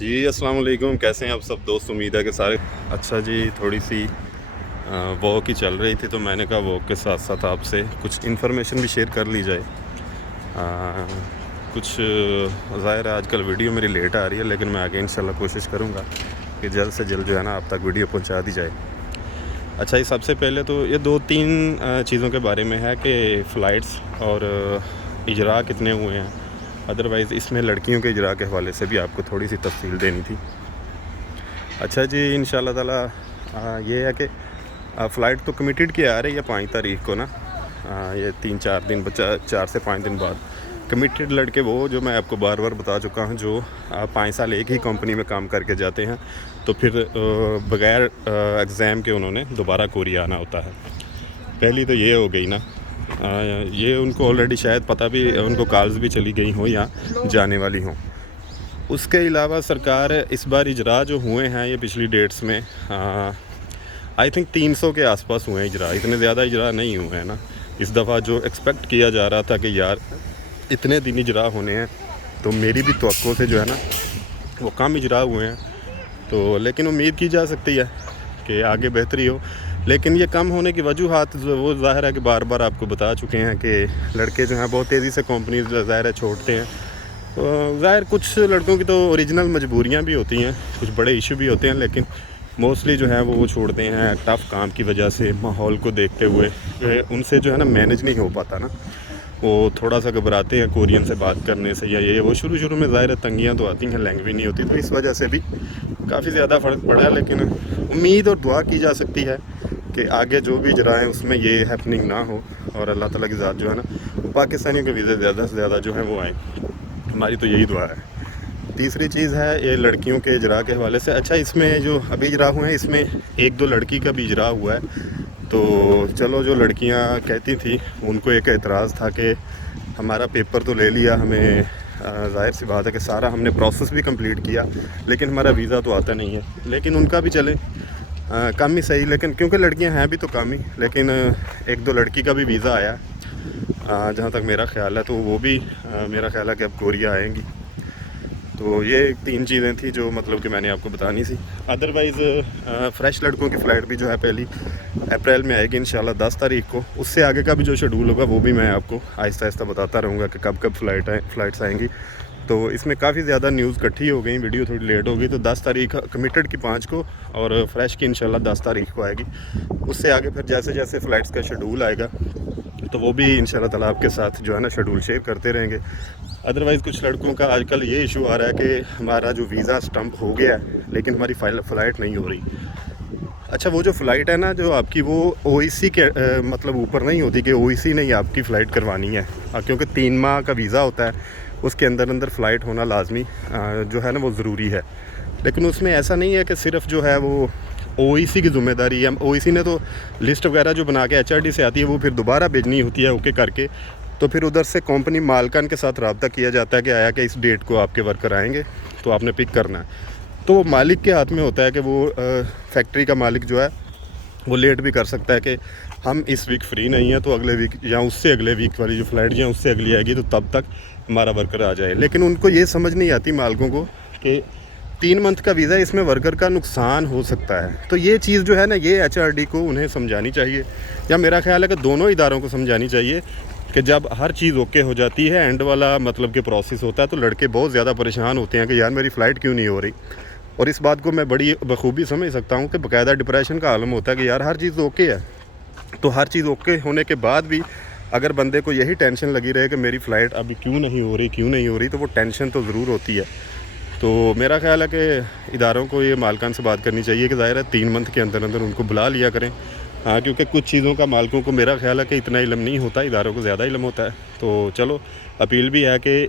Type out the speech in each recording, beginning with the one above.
جی السلام علیکم، کیسے ہیں آپ سب دوست؟ امید ہے کہ سارے اچھا جی۔ تھوڑی سی واک ہی چل رہی تھی تو میں نے کہا واک کے ساتھ ساتھ آپ سے کچھ انفارمیشن بھی شیئر کر لی جائے۔ کچھ ظاہر ہے آج کل ویڈیو میری لیٹ آ رہی ہے، لیکن میں آگے انشاءاللہ کوشش کروں گا کہ جلد سے جلد جو ہے نا آپ تک ویڈیو پہنچا دی جائے۔ اچھا یہ سب سے پہلے تو یہ 2-3 چیزوں کے بارے میں ہے کہ فلائٹس اور اجراء کتنے ہوئے ہیں، ادروائز اس میں لڑکیوں کے اجراء کے حوالے سے بھی آپ کو تھوڑی سی تفصیل دینی تھی۔ اچھا جی، انشاءاللہ تعالی یہ ہے کہ فلائٹ تو کمیٹیڈ کی آ رہی ہے 5 تاریخ کو نا، یہ 3-4 دن 4 سے 5 دن بعد کمیٹیڈ لڑکے وہ جو میں آپ کو بار بار بتا چکا ہوں، جو 5 سال ایک ہی کمپنی میں کام کر کے جاتے ہیں تو پھر بغیر ایگزام کے انہوں نے دوبارہ کوریا آنا ہوتا ہے۔ پہلی تو یہ ہو گئی نا، یہ ان کو آلریڈی شاید پتہ بھی، ان کو کالز بھی چلی گئی ہوں یا جانے والی ہوں۔ اس کے علاوہ سرکار اس بار اجراء جو ہوئے ہیں یہ پچھلی ڈیٹس میں آئی تھنک 300 کے آس پاس ہوئے ہیں اجراء، اتنے زیادہ اجراء نہیں ہوئے ہیں نا۔ اس دفعہ جو ایکسپیکٹ کیا جا رہا تھا کہ یار اتنے دن اجراء ہونے ہیں، تو میری بھی توقع سے جو ہے نا وہ کم اجراء ہوئے ہیں، تو لیکن امید کی جا سکتی ہے کہ آگے بہتری ہو۔ لیکن یہ کم ہونے کی وجوہات وہ ظاہر ہے کہ بار بار آپ کو بتا چکے ہیں کہ لڑکے جو ہیں بہت تیزی سے کمپنیز ظاہر ہے چھوڑتے ہیں۔ ظاہر کچھ لڑکوں کی تو اوریجنل مجبوریاں بھی ہوتی ہیں، کچھ بڑے ایشو بھی ہوتے ہیں، لیکن موسٹلی جو ہے وہ چھوڑتے ہیں ٹف کام کی وجہ سے، ماحول کو دیکھتے ہوئے ان سے جو ہے نا مینیج نہیں ہو پاتا نا، وہ تھوڑا سا گھبراتے ہیں کورین سے بات کرنے سے، یا یہ وہ شروع میں ظاہر تنگیاں تو آتی ہیں، لینگویج نہیں ہوتی، تو اس وجہ سے بھی کافی زیادہ فرق پڑا ہے۔ لیکن امید اور دعا کی جا سکتی ہے کہ آگے جو بھی اجراء ہیں اس میں یہ ہیپننگ نہ ہو، اور اللہ تعالیٰ کی ذات جو ہے نا پاکستانیوں کے ویزے زیادہ سے زیادہ جو ہیں وہ آئیں، ہماری تو یہی دعا ہے۔ تیسری چیز ہے یہ لڑکیوں کے اجراء کے حوالے سے۔ اچھا اس میں جو ابھی اجراء ہوئے ہیں اس میں 1-2 لڑکی کا بھی اجراء ہوا ہے، تو چلو جو لڑکیاں کہتی تھیں ان کو ایک اعتراض تھا کہ ہمارا پیپر تو لے لیا، ہمیں ظاہر سی بات ہے کہ سارا ہم نے پروسیس بھی کمپلیٹ کیا، لیکن ہمارا ویزا تو آتا نہیں ہے۔ لیکن ان کا بھی چلیں کم ہی صحیح، لیکن کیونکہ لڑکیاں ہیں بھی تو کم ہی، لیکن 1-2 لڑکی کا بھی ویزا آیا جہاں تک میرا خیال ہے، تو وہ بھی میرا خیال ہے کہ اب کوریا آئیں گی۔ تو یہ 3 چیزیں تھیں جو مطلب کہ میں نے آپ کو بتانی سی۔ ادروائز فریش لڑکوں کی فلائٹ بھی جو ہے 1 اپریل میں آئے گی انشاءاللہ 10 تاریخ کو۔ اس سے آگے کا بھی جو شیڈول ہوگا وہ بھی میں آپ کو آہستہ آہستہ بتاتا رہوں گا کہ کب کب فلائٹس آئیں گی۔ تو اس میں کافی زیادہ نیوز اکٹھی ہو گئی، ویڈیو تھوڑی لیٹ ہو گئی، تو 10 تاریخ کمیٹڈ کی 5 کو اور فریش کی انشاءاللہ 10 تاریخ کو آئے گی۔ اس سے آگے پھر جیسے جیسے فلائٹس کا شیڈول آئے گا تو وہ بھی انشاءاللہ تعالیٰ آپ کے ساتھ جو ہے نا شیڈول شیئر کرتے رہیں گے۔ ادروائز کچھ لڑکوں کا آج کل یہ ایشو آ رہا ہے کہ ہمارا جو ویزا اسٹمپ ہو گیا ہے لیکن ہماری فلائٹ نہیں ہو رہی۔ اچھا وہ جو فلائٹ ہے نا جو آپ کی، وہ او ای سی کے مطلب اوپر نہیں ہوتی کہ او ای سی نے ہی آپ کی فلائٹ کروانی ہے، کیونکہ 3 ماہ کا ویزا ہوتا ہے، اس کے اندر فلائٹ ہونا لازمی جو ہے نا وہ ضروری ہے۔ لیکن اس میں ایسا نہیں ہے کہ صرف جو ہے وہ او ای سی کی ذمہ داری ہے۔ او ای سی نے تو لسٹ وغیرہ جو بنا کے ایچ آر ڈی سے آتی ہے وہ پھر دوبارہ بھیجنی ہوتی ہے اوکے کر کے، تو پھر ادھر سے کمپنی مالکان کے ساتھ رابطہ کیا جاتا ہے کہ آیا کہ اس ڈیٹ کو آپ کے ورکر آئیں گے تو آپ نے پک کرنا ہے۔ تو مالک کے ہاتھ میں ہوتا ہے کہ وہ فیکٹری کا مالک جو ہے وہ لیٹ بھی کر سکتا ہے کہ ہم اس ویک فری نہیں ہیں تو اگلے ویک یا اس سے اگلے ویک والی جو فلائٹ یا اس سے اگلی آئے گی تو تب تک ہمارا ورکر آ جائے۔ لیکن ان کو یہ سمجھ نہیں آتی مالکوں کو کہ 3 منتھ کا ویزا، اس میں ورکر کا نقصان ہو سکتا ہے۔ تو یہ چیز جو ہے نا یہ ایچ آر ڈی کو انہیں سمجھانی چاہیے، یا میرا خیال ہے کہ دونوں اداروں کو سمجھانی چاہیے کہ جب ہر چیز اوکے ہو جاتی ہے، اینڈ والا مطلب کہ پروسیس ہوتا ہے، تو لڑکے بہت زیادہ پریشان ہوتے ہیں کہ یار میری فلائٹ کیوں نہیں ہو رہی۔ اور اس بات کو میں بڑی بخوبی سمجھ سکتا ہوں کہ باقاعدہ ڈپریشن کا عالم ہوتا ہے کہ یار ہر چیز اوکے ہے، تو ہر چیز اوکے ہونے کے بعد بھی اگر بندے کو یہی ٹینشن لگی رہے کہ میری فلائٹ ابھی کیوں نہیں ہو رہی تو وہ ٹینشن تو ضرور ہوتی ہے۔ تو میرا خیال ہے کہ اداروں کو یہ مالکان سے بات کرنی چاہیے کہ ظاہر ہے 3 منتھ کے اندر ان کو بلا لیا کریں، کیونکہ کچھ چیزوں کا مالکوں کو میرا خیال ہے کہ اتنا علم نہیں ہوتا، اداروں کو زیادہ علم ہوتا ہے۔ تو چلو اپیل بھی ہے کہ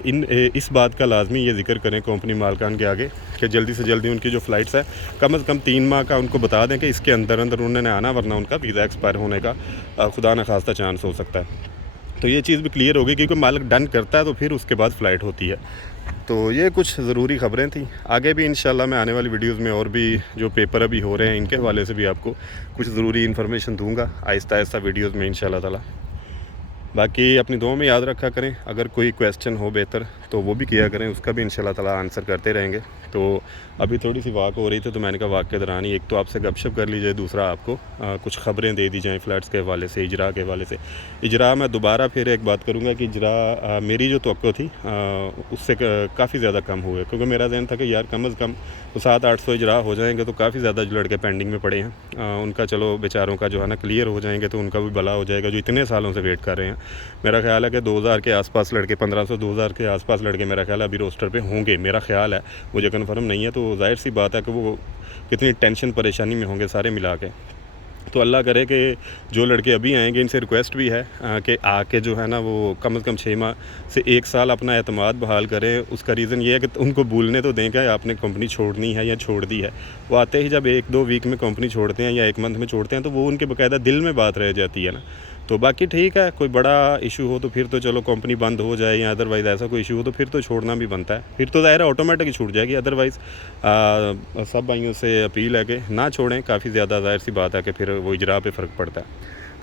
اس بات کا لازمی یہ ذکر کریں کمپنی مالکان کے آگے کہ جلدی سے جلدی ان کی جو فلائٹس ہے کم از کم 3 ماہ کا ان کو بتا دیں کہ اس کے اندر انہوں نے آنا، ورنہ ان کا ویزا ایکسپائر ہونے کا خدا نخواستہ چانس ہو سکتا ہے۔ تو یہ چیز بھی کلیئر ہوگی، کیونکہ مالک ڈن کرتا ہے تو پھر اس کے بعد فلائٹ ہوتی ہے۔ تو یہ کچھ ضروری خبریں تھیں۔ آگے بھی انشاءاللہ میں آنے والی ویڈیوز میں اور بھی جو پیپر ابھی ہو رہے ہیں ان کے حوالے سے بھی آپ کو کچھ ضروری انفارمیشن دوں گا آہستہ آہستہ ویڈیوز میں انشاءاللہ تعالی۔ باقی اپنی دعاؤں میں یاد رکھا کریں، اگر کوئی کویسچن ہو بہتر تو وہ بھی کیا کریں، اس کا بھی انشاءاللہ تعالیٰ آنسر کرتے رہیں گے۔ تو ابھی تھوڑی سی واک ہو رہی تھی تو میں نے کہا واک کے دوران ہی ایک تو آپ سے گپ شپ کر لیجیے، دوسرا آپ کو کچھ خبریں دے دی جائیں فلیٹس کے حوالے سے، اجرا کے حوالے سے۔ اجرا میں دوبارہ پھر ایک بات کروں گا کہ اجرا میری جو توقع تھی اس سے کافی زیادہ کم ہوئے، کیونکہ میرا ذہن تھا کہ یار کم از کم 700-800 اجرا ہو جائیں گے تو کافی زیادہ جو لڑکے پینڈنگ میں پڑے ہیں ان کا چلو بیچاروں کا جو ہے نا کلیئر ہو جائیں گے تو ان کا بھی بھلا ہو جائے گا جو اتنے سالوں سے ویٹ کر رہے ہیں۔ میرا خیال ہے کہ 2000 کے آس پاس لڑکے، 1500-2000 کے آس پاس لڑکے میرا خیال ہے ابھی روسٹر پہ ہوں گے، میرا خیال ہے، مجھے کنفرم نہیں ہے۔ تو ظاہر سی بات ہے کہ وہ کتنی ٹینشن پریشانی میں ہوں گے سارے ملا کے۔ تو اللہ کرے کہ جو لڑکے ابھی آئیں گے ان سے ریکویسٹ بھی ہے کہ آ کے جو ہے نا وہ کم از کم 6 ماہ سے 1 سال اپنا اعتماد بحال کریں۔ اس کا ریزن یہ ہے کہ ان کو بھولنے تو دیں کہ آپ نے کمپنی چھوڑنی ہے یا چھوڑ دی ہے۔ وہ آتے ہی جب 1-2 ویک میں کمپنی چھوڑتے ہیں یا 1 منتھ میں چھوڑتے ہیں تو وہ ان کے باقاعدہ دل میں بات رہ جاتی ہے نا۔ تو باقی ٹھیک ہے، کوئی بڑا ایشو ہو تو پھر تو چلو کمپنی بند ہو جائے یا ادروائز ایسا کوئی ایشو ہو تو پھر تو چھوڑنا بھی بنتا ہے، پھر تو ظاہر ہے آٹومیٹک ہی چھوٹ جائے گی۔ ادروائز سب بھائیوں سے اپیل ہے کہ نہ چھوڑیں، کافی زیادہ ظاہر سی بات ہے کہ پھر وہ اجرا پہ فرق پڑتا ہے۔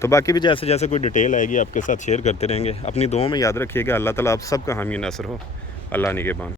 تو باقی بھی جیسے جیسے کوئی ڈیٹیل آئے گی آپ کے ساتھ شیئر کرتے رہیں گے۔ اپنی دعاؤں میں یاد رکھیے کہ اللہ تعالیٰ آپ سب کا حامی ناصر ہو۔ اللہ نگہبان۔